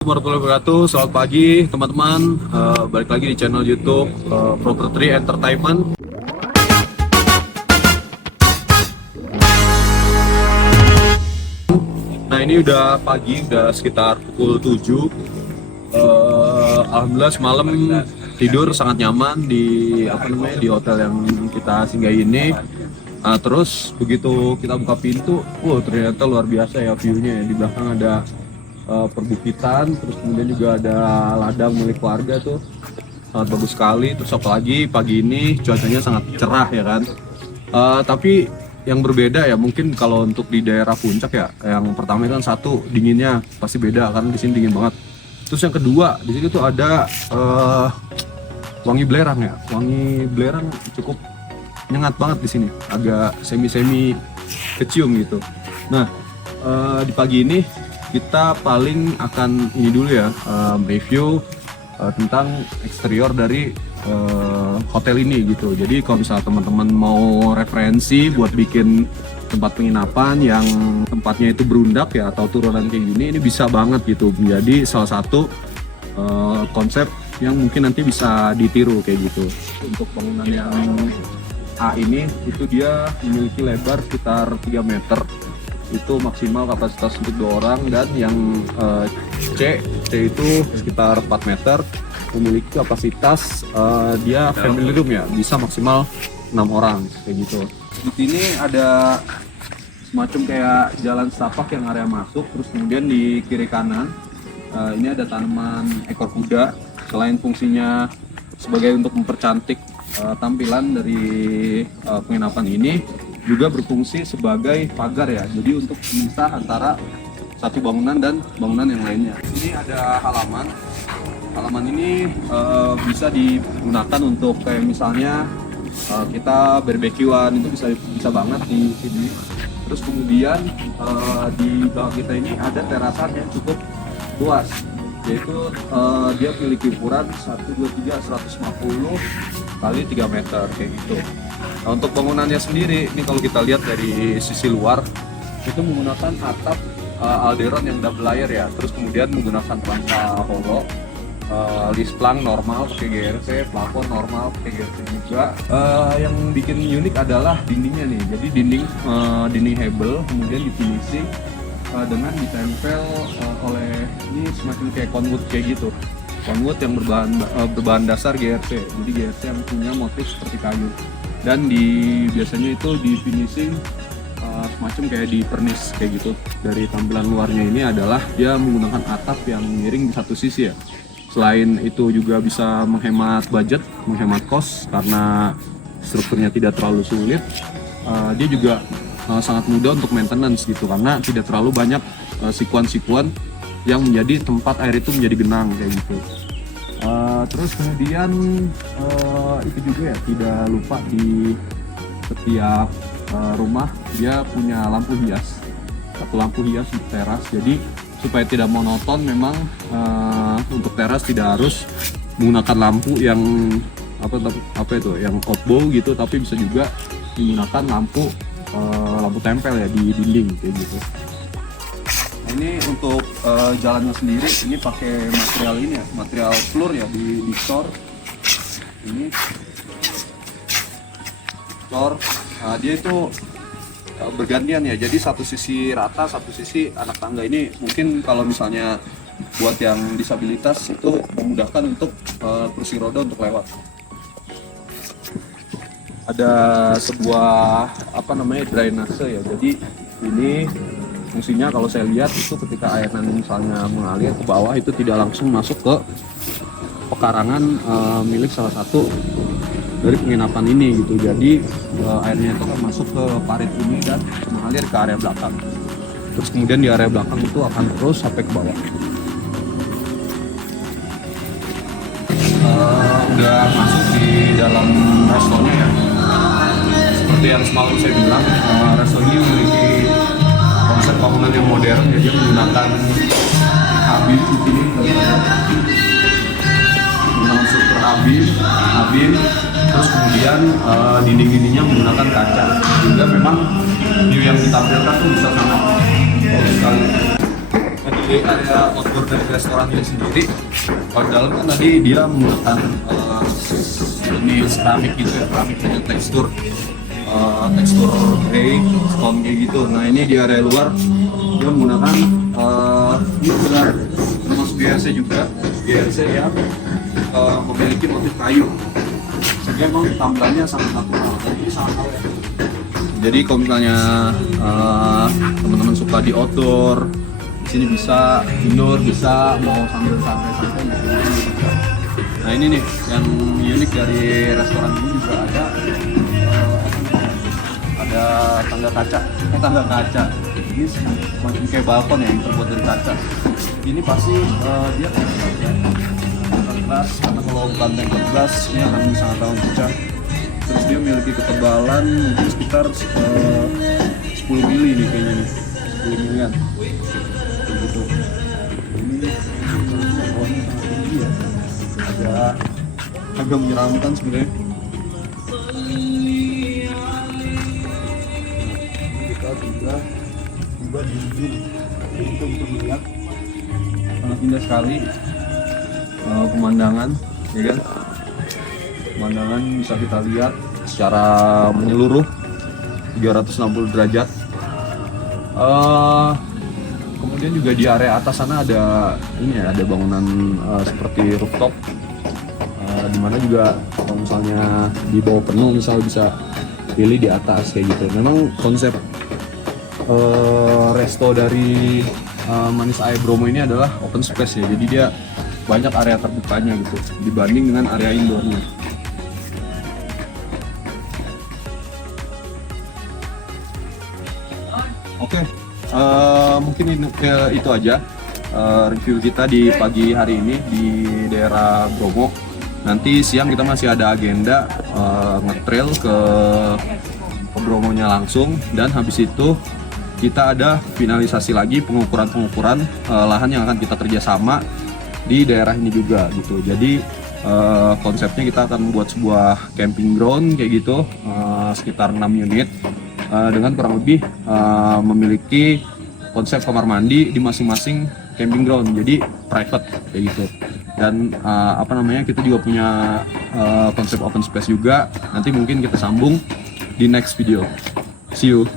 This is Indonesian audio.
Warahmatullahi wabarakatuh. Selamat pagi teman-teman. Balik lagi di channel YouTube Property Entertainment. Nah, ini udah pagi, udah sekitar pukul 7. Alhamdulillah semalam tidur sangat nyaman di di hotel yang kita singgahi ini. Terus begitu kita buka pintu, ternyata luar biasa ya view-nya ya. Di belakang ada perbukitan, terus kemudian juga ada ladang milik keluarga tuh, sangat bagus sekali. Terus apalagi pagi ini cuacanya sangat cerah ya kan. Tapi yang berbeda ya mungkin kalau untuk di daerah puncak ya, yang pertama itu kan satu, dinginnya pasti beda karena di sini dingin banget. Terus yang kedua, di sini tuh ada wangi belerang ya, wangi belerang cukup nyengat banget di sini, agak semi kecium gitu. Nah, di pagi ini kita paling akan ini dulu ya, review tentang eksterior dari hotel ini gitu. Jadi kalau misalnya teman-teman mau referensi buat bikin tempat penginapan yang tempatnya itu berundak ya atau turunan kayak gini, ini bisa banget gitu menjadi salah satu konsep yang mungkin nanti bisa ditiru kayak gitu. Untuk bangunan yang A ini itu dia memiliki lebar sekitar 3 meter, itu maksimal kapasitas untuk 2 orang, dan yang C itu sekitar 4 meter, memiliki kapasitas dia family room ya, bisa maksimal 6 orang kayak gitu. Di sini ada semacam kayak jalan setapak yang area masuk, terus kemudian di kiri kanan ini ada tanaman ekor kuda. Selain fungsinya sebagai untuk mempercantik tampilan dari penginapan ini, juga berfungsi sebagai pagar ya, jadi untuk memisah antara satu bangunan dan bangunan yang lainnya. Ini ada halaman ini bisa digunakan untuk kayak misalnya kita barbekyuan, itu bisa banget di sini. Terus kemudian di belakang kita ini ada terasan yang cukup luas, yaitu dia memiliki ukuran 150 kali 3 meter kayak gitu. Nah, untuk bangunannya sendiri, ini kalau kita lihat dari sisi luar, itu menggunakan atap alderon yang double layer ya, terus kemudian menggunakan rangka holo, lisplang normal pakai GRC, plafon normal pakai GRC juga. Yang bikin unik adalah dindingnya nih, jadi dinding hebel, kemudian di finishing dengan ditempel oleh ini semacam kayak conwood kayak gitu. Conwood yang berbahan dasar GRC, jadi GRC yang punya motif seperti kayu, dan biasanya itu di finishing semacam kayak di pernis kayak gitu. Dari tampilan luarnya ini adalah dia menggunakan atap yang miring di satu sisi ya. Selain itu juga bisa menghemat budget, menghemat cost karena strukturnya tidak terlalu sulit. Dia juga sangat mudah untuk maintenance gitu, karena tidak terlalu banyak sikuan-sikuan yang menjadi tempat air itu menjadi genang kayak gitu. Terus kemudian itu juga ya, tidak lupa di setiap rumah dia punya lampu hias, satu lampu hias untuk teras. Jadi supaya tidak monoton, memang untuk teras tidak harus menggunakan lampu yang apa itu yang outbow gitu, tapi bisa juga menggunakan lampu tempel ya di dinding kayak gitu. Ini untuk jalannya sendiri, ini pakai material ini ya, material floor ya di store. Ini floor, dia itu bergantian ya, jadi satu sisi rata, satu sisi anak tangga. Ini mungkin kalau misalnya buat yang disabilitas itu memudahkan untuk kursi roda untuk lewat. Ada sebuah drainase ya, jadi ini fungsinya kalau saya lihat itu ketika air nanti misalnya mengalir ke bawah, itu tidak langsung masuk ke pekarangan milik salah satu dari penginapan ini gitu. Jadi airnya itu akan masuk ke parit ini dan mengalir ke area belakang. Terus kemudian di area belakang itu akan terus sampai ke bawah. Udah masuk di dalam restonya ya. Seperti yang semalam saya bilang, resto ini memiliki konsep bangunan yang modern, jadi menggunakan abim di sini, menggunakan struktur abim, terus kemudian dinding-dindingnya menggunakan kaca. Juga memang view yang ditampilkan tuh bisa sangat bagus sekali. Nah, di area outdoor dari restorannya sendiri. Kalau di dalam kan tadi dia menggunakan ini keramik gitu ya, keramik dengan tekstur grey, stone kayak gitu. Nah ini di area luar dia menggunakan ini benar termasuk GRC juga, GRC yang memiliki motif kayu. Jadi emang tampilannya sangat natural, jadi sangat awet. Jadi kalau misalnya teman-teman suka di outdoor, di sini bisa, indoor bisa, mau sambil santai-santai bisa. Nah ini nih yang unik dari restoran ini juga ada tangga kaca. Ini semacam kayak balkon ya yang terbuat dari kaca. Ini pasti dia glass, karena kalau banteng glass ini akan sangat rawan pecah. Terus dia memiliki ketebalan mungkin sekitar 10 mili nih kayaknya nih, 10 milian begitu. Ini pohonnya sangat tinggi ya, agak menyeramkan sebenarnya. Kita juga tiba di ujung, itu untuk melihat sangat indah sekali pemandangan, ya kan? Pemandangan bisa kita lihat secara menyeluruh 360 derajat. Kemudian juga di area atas sana ada ini ya, ada bangunan seperti rooftop, dimana juga kalau misalnya di bawah penuh misalnya bisa pilih di atas kayak gitu. Memang konsep resto dari Manis Air Bromo ini adalah open space ya, jadi dia banyak area terbukanya gitu dibanding dengan area indoornya. Oke, mungkin itu aja review kita di pagi hari ini di daerah Bromo. Nanti siang kita masih ada agenda nge-trail ke Bromonya langsung, dan habis itu kita ada finalisasi lagi pengukuran lahan yang akan kita kerjasama di daerah ini juga gitu. Jadi konsepnya kita akan membuat sebuah camping ground kayak gitu, sekitar 6 unit dengan kurang lebih memiliki konsep kamar mandi di masing-masing camping ground, jadi private kayak gitu. Dan kita juga punya konsep open space juga. Nanti mungkin kita sambung di next video. See you.